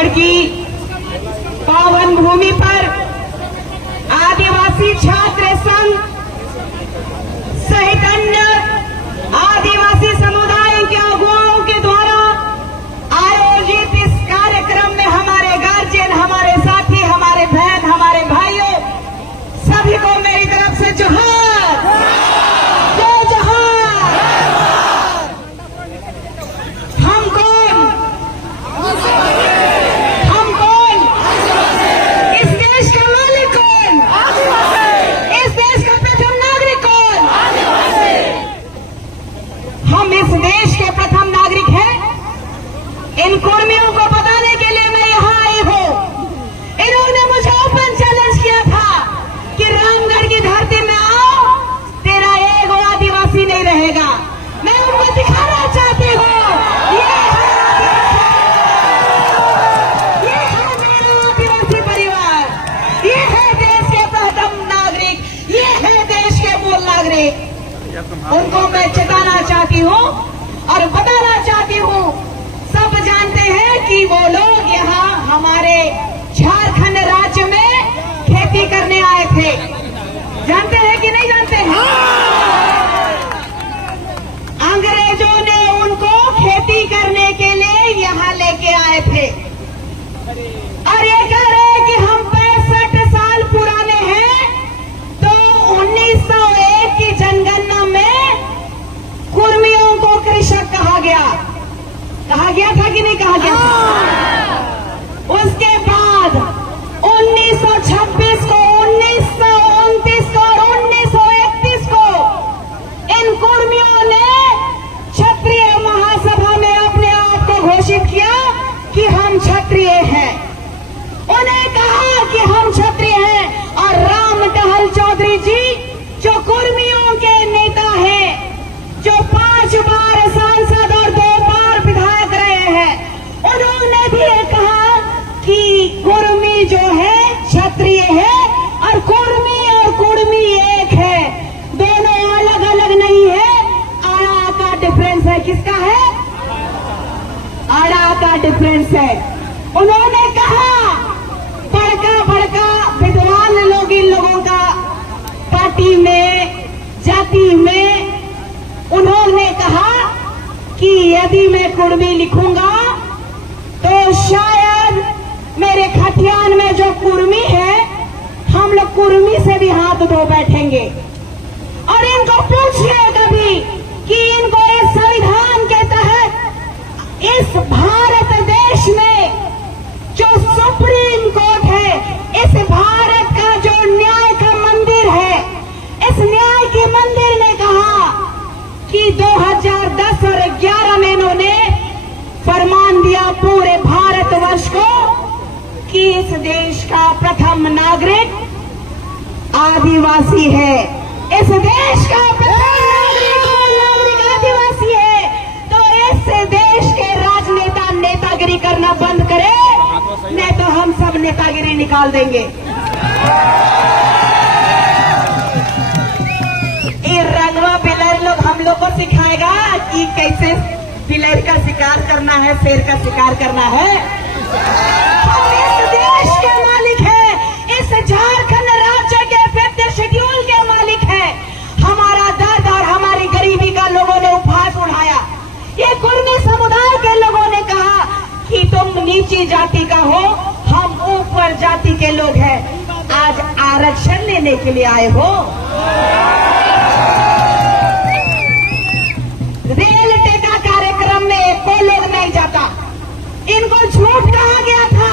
रामगढ़ की पावन भूमि पर आदिवासी छात्र संघ सहित अन्य आदिवासी समुदाय के अगुवाओं के द्वारा आयोजित इस कार्यक्रम में हमारे गार्जियन, हमारे साथी, हमारे बहन, हमारे भाइयों सभी को मेरी तरफ से जोहार, जय जोहार। हम कौन? हम कौन? इस देश का मालिक कौन? इस देश का प्रथम नागरिक कौन? हम इस देश के प्रथम नागरिक हैं। इन कुर्मियों को बताने के लिए मैं यहाँ आई हूँ। इन्होंने मुझे ओपन चैलेंज किया था कि रामगढ़ की धरती में आओ, तेरा एक आदिवासी नहीं रहेगा। मैं उनको दिखाना चाहती हूँ, ये है मेरा आदिवासी परिवार, ये है देश के प्रथम नागरिक, ये है देश के मूल नागरिक। उनको मैं चेताना चाहती हूँ और बताना चाहती हूँ। सब जानते हैं कि वो लोग यहाँ हमारे झारखंड राज्य में खेती करने आए थे। जानते हैं कि नहीं जानते हैं? अंग्रेजों ने उनको खेती करने के लिए यहाँ लेके आए थे और ये कह रहे हैं कि हम 65 साल पुराने हैं। तो 1901 की जनगणना में कुर्मियों को कृषक कहा गया था कि नहीं कहा गया? उसके बाद 1926 को, 1929 को और 1931 को इन कुर्मियों ने क्षत्रिय महासभा में अपने आप को घोषित किया कि हम क्षत्रिय हैं। उन्हें कहा कि हम क्षत्रिय हैं और राम टहल चौधरी जी जो कुर्मियों के नेता हैं, जो 5 बार सांसद और 2 बार विधायक रहे हैं, उन्होंने भी ये कहा कि कुर्मी जो है क्षत्रिय है और कुर्मी एक है, दोनों अलग अलग नहीं है। आड़ा का डिफरेंस है। किसका है? आड़ा का डिफरेंस है। उन्होंने कहा, बड़का विद्वान लोग इन लोगों का पार्टी में, जाति में, उन्होंने कहा कि यदि मैं कुर्मी लिखूंगा तो शायद मेरे खतियान में जो कुर्मी है, हम लोग कुर्मी से भी हाथ धो बैठेंगे। और इनको पूछिए कभी कि इनको इस संविधान के तहत इस भारत देश में जो सुप्रीम कोर्ट है, इस भारत का जो न्याय का मंदिर है, इस न्याय के मंदिर ने कहा कि 2010 और 11 में इन्होंने फरमान दिया पूरे भारतवर्ष को कि इस देश का प्रथम नागरिक आदिवासी है। इस देश का प्रथम नागरिक आदिवासी है। तो इस देश के राजनेता नेतागिरी करना बंद करे, नहीं तो हम सब नेतागिरी निकाल देंगे। ये रंगवा बिलर लोग हम लोग को सिखाएगा कि कैसे बिलर का शिकार करना है, शेर का शिकार करना है। हम इस देश के मालिक हैं, इस झारखंड राज्य के 5th शेड्यूल के मालिक हैं। हमारा दर्द और हमारी गरीबी का लोगों ने उपहास उठाया। ये कुर्मी समुदाय के लोगों ने कहा कि तुम नीची जाति का हो, हम ऊपर जाति के लोग हैं। आज आरक्षण लेने के लिए आए हो। रेल टेका कार्यक्रम में कोई लोग नहीं जाता। इनको झूठ कहा गया था।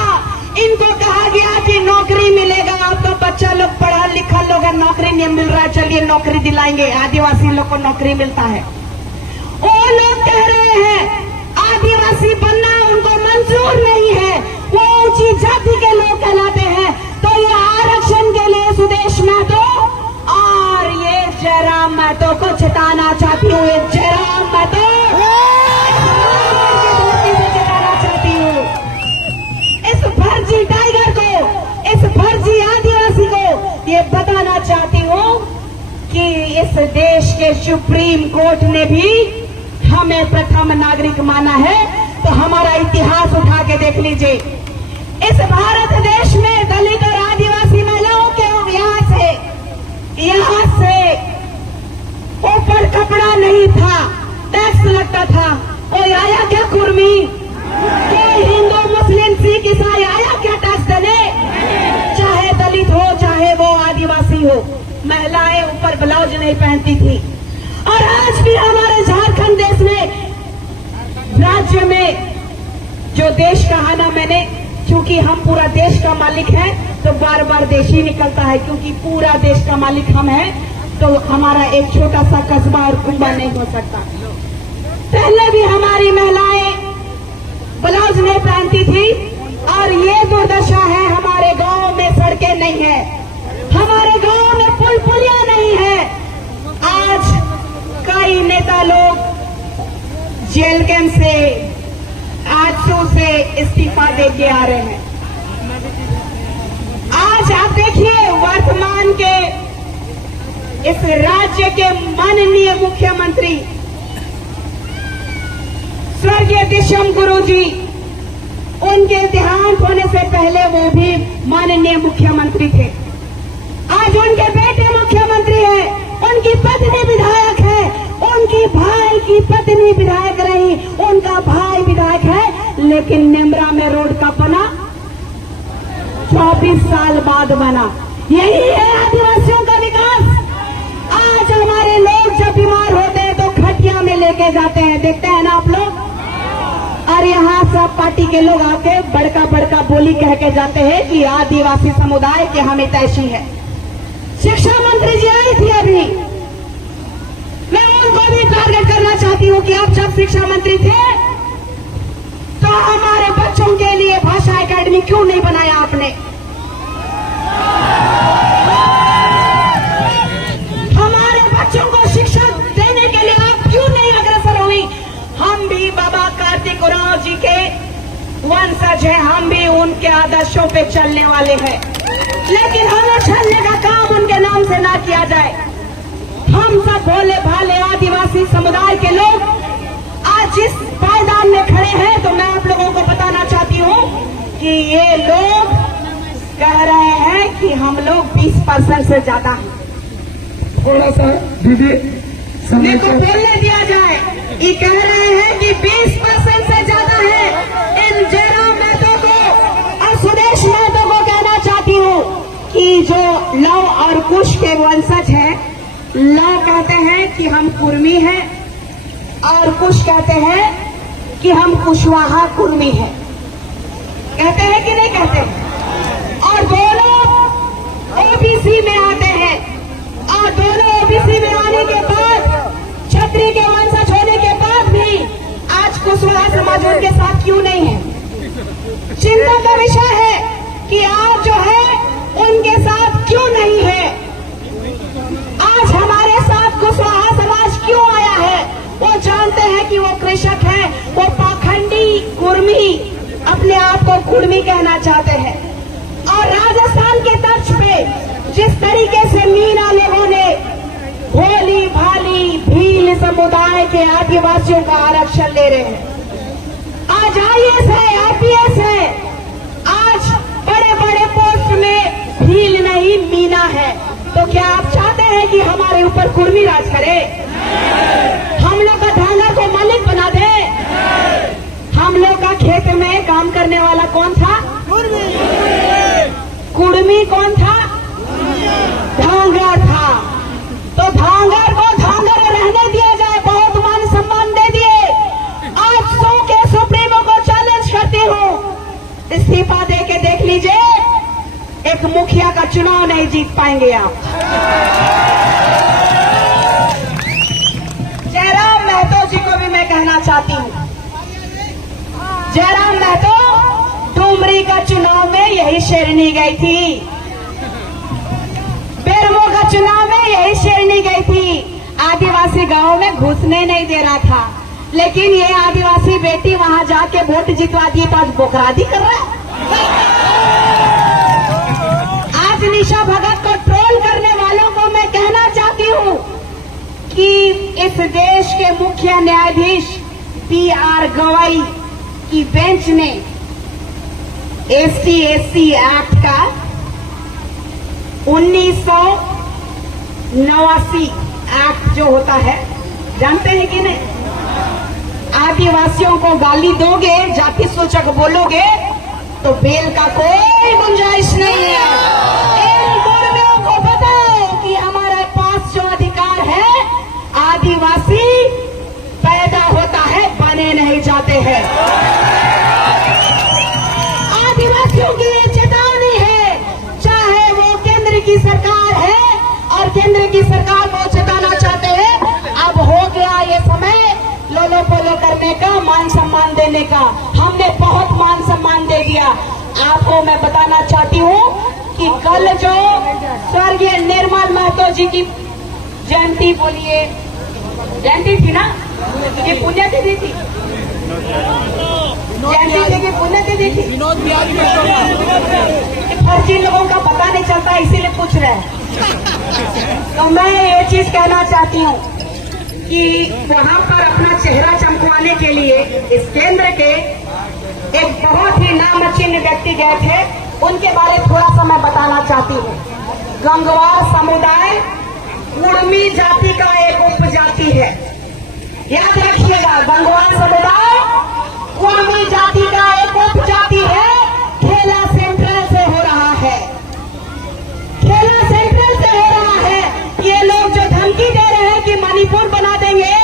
इनको कहा गया कि नौकरी मिलेगा, आपका बच्चा लोग पढ़ा लिखा लोग है, नौकरी नहीं मिल रहा है, चलिए नौकरी दिलाएंगे। आदिवासी लोग को नौकरी मिलता है। वो लोग कह रहे हैं आदिवासी बनना उनको मंजूर नहीं है, वो ऊंची जाति के लोग कहलाते हैं। तो ये आरक्षण के लिए सुदेश महतो और ये जयराम महतो को चेताना चाहती हूँ। ये जयराम महतो चेताना चाहती हूँ। इस फर्जी टाइगर को, इस फर्जी आदिवासी को ये बताना चाहती हूँ कि इस देश के सुप्रीम कोर्ट ने भी हमें प्रथम नागरिक माना है। तो हमारा इतिहास उठा के देख लीजिए। इस भारत देश में दलित और आदिवासी महिलाओं के यहाँ से ऊपर कपड़ा नहीं था, टैक्स लगता था। कोई आया क्या कुर्मी? कोई हिंदू मुस्लिम सिख ईसाई आया क्या टैक्स देने? चाहे दलित हो चाहे वो आदिवासी हो, महिलाएं ऊपर ब्लाउज नहीं पहनती थी। और आज भी हमारे झारखंड देश में, राज्य में, जो देश कहा ना मैंने, क्योंकि हम पूरा देश का मालिक है तो बार बार देश ही निकलता है, क्योंकि पूरा देश का मालिक हम हैं तो हमारा एक छोटा सा कस्बा और कुंबा नहीं हो सकता। पहले भी हमारी महिलाएं ब्लाउज नहीं पहनती थी और ये दुर्दशा है। हमारे गांव में सड़कें नहीं है, हमारे गांव में पुल पुलिया नहीं है। आज कई नेता लोग जेल कैंप से, आजसू से इस्तीफा देके आ रहे हैं। आज आप देखिए वर्तमान के इस राज्य के माननीय मुख्यमंत्री स्वर्गीय दिशम गुरु जी, उनके देहांत होने से पहले वो भी माननीय मुख्यमंत्री थे। आज उनके बेटे मुख्यमंत्री है, उनकी पत्नी विधायक है, उनकी भाई की पत्नी विधायक रही, उनका भाई विधायक है, लेकिन नेमरा में रोड का बना 24 साल बाद बना। यही है आदिवासियों का विकास। आज हमारे लोग जब बीमार होते हैं तो खटिया में लेके जाते हैं, देखते हैं ना आप लोग। और यहाँ सब पार्टी के लोग आके बड़का बड़का बोली कह के जाते हैं कि आदिवासी समुदाय की हमें तैशी है। शिक्षा मंत्री जी आई थी अभी, मैं उनको भी टारगेट करना चाहती हूँ कि आप जब शिक्षा मंत्री थे तो हमारे बच्चों के लिए भाषा एकेडमी क्यों नहीं बनाया आपने? हमारे बच्चों को शिक्षा देने के लिए आप क्यों नहीं अग्रसर हुई? हम भी बाबा कार्तिक उरांव जी के वंशज हैं, हम भी उनके आदर्शों पे चलने वाले हैं, लेकिन हमें चलने का काम उनके नाम से ना किया जाए। हम सब भोले भाले आदिवासी समुदाय के लोग आज जिस पायदान में खड़े हैं, तो मैं आप लोगों को बताना चाहती हूँ कि ये लोग कह रहे हैं कि हम लोग 20% से ज्यादा हैं। थोड़ा सा दीदी समय को बोलने दिया जाए। ये कह रहे हैं कि 20% से ज्यादा है। इन जयराम महतो को और सुदेश महतो को कहना चाहती हूँ कि जो लव और कुश के वंशज हैं, लव कहते हैं कि हम कुर्मी हैं और कुश कहते हैं कि हम कुशवाहा कुर्मी हैं। कहते हैं कि नहीं कहते? और दोनों ओबीसी में आते हैं, और दोनों ओबीसी में आने के बाद, क्षत्रिय के वंशज होने के बाद भी आज कुशवाहा समाज उनके साथ क्यों नहीं है? चिंता का विषय है कि आज जो है उनके साथ क्यों नहीं है। आज हमारे साथ कुशवाहा समाज क्यों आया है? वो जानते हैं कि वो कृषक है, वो पाखंडी कुर्मी, अपने आप को कुर्मी कहना चाहते हैं। और राजस्थान के तर्ज पे जिस तरीके से मीना लोगों ने भोली भाली भील समुदाय के आदिवासियों का आरक्षण ले रहे हैं। आज आईएएस है, आईपीएस है, आज बड़े बड़े पोस्ट में भील नहीं मीना है। तो क्या आप चाहते हैं कि हमारे ऊपर कुर्मी राज करे? हम लोग का ढांगा को मालिक बना दे? हम लोग का खेत में काम करने वाला कौन था? कुर्मी कौन था? धांगर था। तो धांगर को धांगर रहने दिया जाए, बहुत मान सम्मान दे दिए। आज 100 के सुप्रीमो को चैलेंज करती हूँ, इस्तीफा दे के देख लीजिए, एक मुखिया का चुनाव नहीं जीत पाएंगे आप। जयराम महतो जी को भी मैं कहना चाहती हूँ, जयराम महतो डुमरी का चुनाव में यही शेरनी गई थी, बेरमो का चुनाव में यही शेरनी गई थी। आदिवासी गांव में घुसने नहीं दे रहा था, लेकिन ये आदिवासी बेटी वहां जाके वोट जितवा दिए तो आज बोकरादी कर रहा है। आज निशा भगत को ट्रोल करने वालों को मैं कहना चाहती हूँ कि इस देश के मुख्य न्यायाधीश पीआर गवाई की बेंच ने SC एक्ट का 1989 एक्ट जो होता है, जानते हैं कि नहीं? आदिवासियों को गाली दोगे, जाति सूचक बोलोगे तो बेल का कोई गुंजाइश नहीं है। इन कर्मियों को बताओ कि हमारे पास जो अधिकार है, आदिवासी पैदा होता है, बने नहीं जाते हैं। आदिवासियों की ये चेतावनी है, चाहे वो केंद्र की सरकार है और केंद्र की सरकार को चेताना चाहते हैं। अब हो गया ये समय लोलो पोलो करने का, मान सम्मान देने का। हमने बहुत मान सम्मान दे दिया। आपको मैं बताना चाहती हूँ कि कल जो स्वर्गीय निर्मल महतो जी की जयंती, बोलिए जयंती थी ना, कि पुण्यतिथि थी, जयंती जी की पुण्यतिथि थी। फर्जी लोगों का पता नहीं चलता, इसीलिए पूछ रहे हैं। तो मैं ये चीज कहना चाहती हूँ कि वहां पर अपना चेहरा चमकवाने के लिए इस केंद्र के एक बहुत ही नामचीन व्यक्ति गए थे, उनके बारे थोड़ा सा मैं बताना चाहती हूँ। गंगवार समुदाय कुर्मी जाति का एक उपजाति है, याद रखिएगा। गंगवार समुदाय कुर्मी जाति का एक उपजाति है। खेला सेंट्रल से हो रहा है, खेला सेंट्रल से हो रहा है। ये लोग जो धमकी दे रहे हैं कि मणिपुर बना देंगे,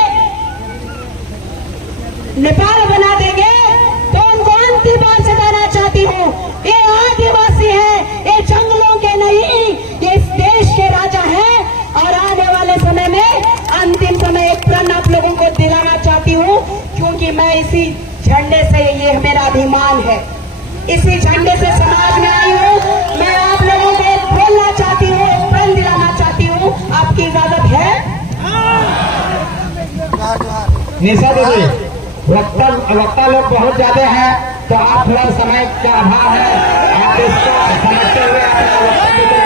नेपाल बना देंगे, तो उनको अंतिम बार चेताना चाहती हूँ, ये आदिवासी है, ये जंगलों के नहीं, ये इस देश के राजा हैं। और आने वाले समय में अंतिम समय एक प्रण आप लोगों को दिलाना चाहती हूँ, क्योंकि मैं इसी झंडे से, ये मेरा अभिमान है, इसी झंडे से समाज में आई हूँ। मैं आप लोगों को एक बोलना चाहती हूँ, एक प्रण दिलाना चाहती हूँ। आपकी इजाजत है? निशा दीदी, वक्ता लोग बहुत ज्यादा हैं, तो आप थोड़ा समय का अभाव है, आप इसको समझते हुए अपना वक्तव्य दें।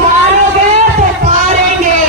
मारोगे तो मारेंगे,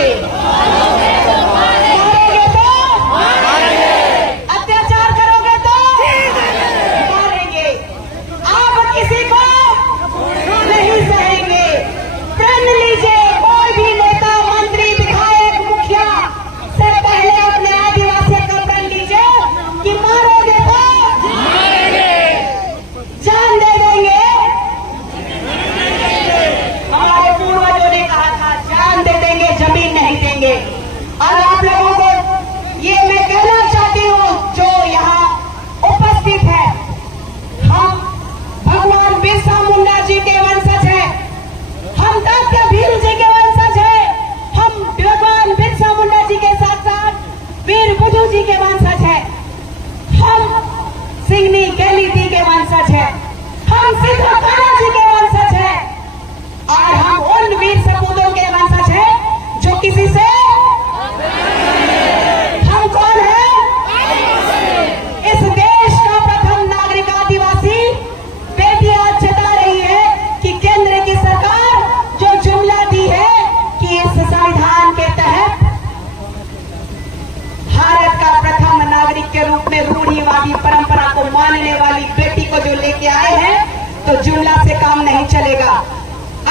तो जुमला से काम नहीं चलेगा।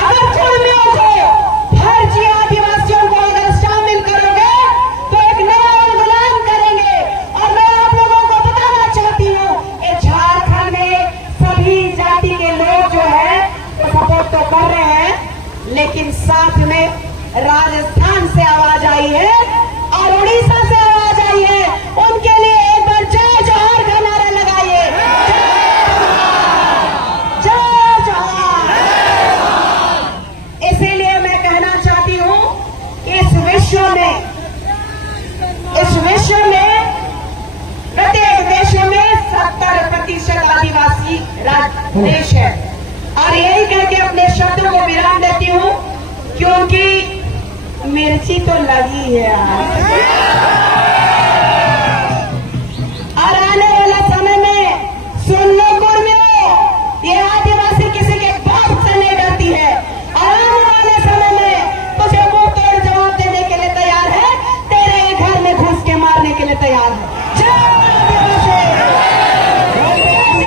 अगर कुर्मियों को, फर्जी आदिवासियों को अगर शामिल करोगे तो एक नया इंकलाब करेंगे। और मैं आप लोगों को बताना चाहती हूँ, ये झारखंड में सभी जाति के लोग जो है तो सपोर्ट तो कर रहे हैं, लेकिन साथ में राजस्थान से आवाज आई है और उड़ीसा से आवाज आई है। उनके लिए एक बार जय जोहार का नारा लगाइए। जय जोहार। इसीलिए मैं कहना चाहती हूँ कि इस विश्व में प्रत्येक देशों में 70% आदिवासी देश है। और यही कह के अपने शब्दों को विराम देती हूँ, क्योंकि मिर्ची तो लगी है आज। और आने वाला समय में सुन लो गुर्मियों, ये आदिवासी किसी के बाप से नहीं डरती है। और आने वाले समय में तुझे मुंह तोड़ जवाब देने के लिए तैयार है, तेरे ही घर में घुस के मारने के लिए तैयार है। जय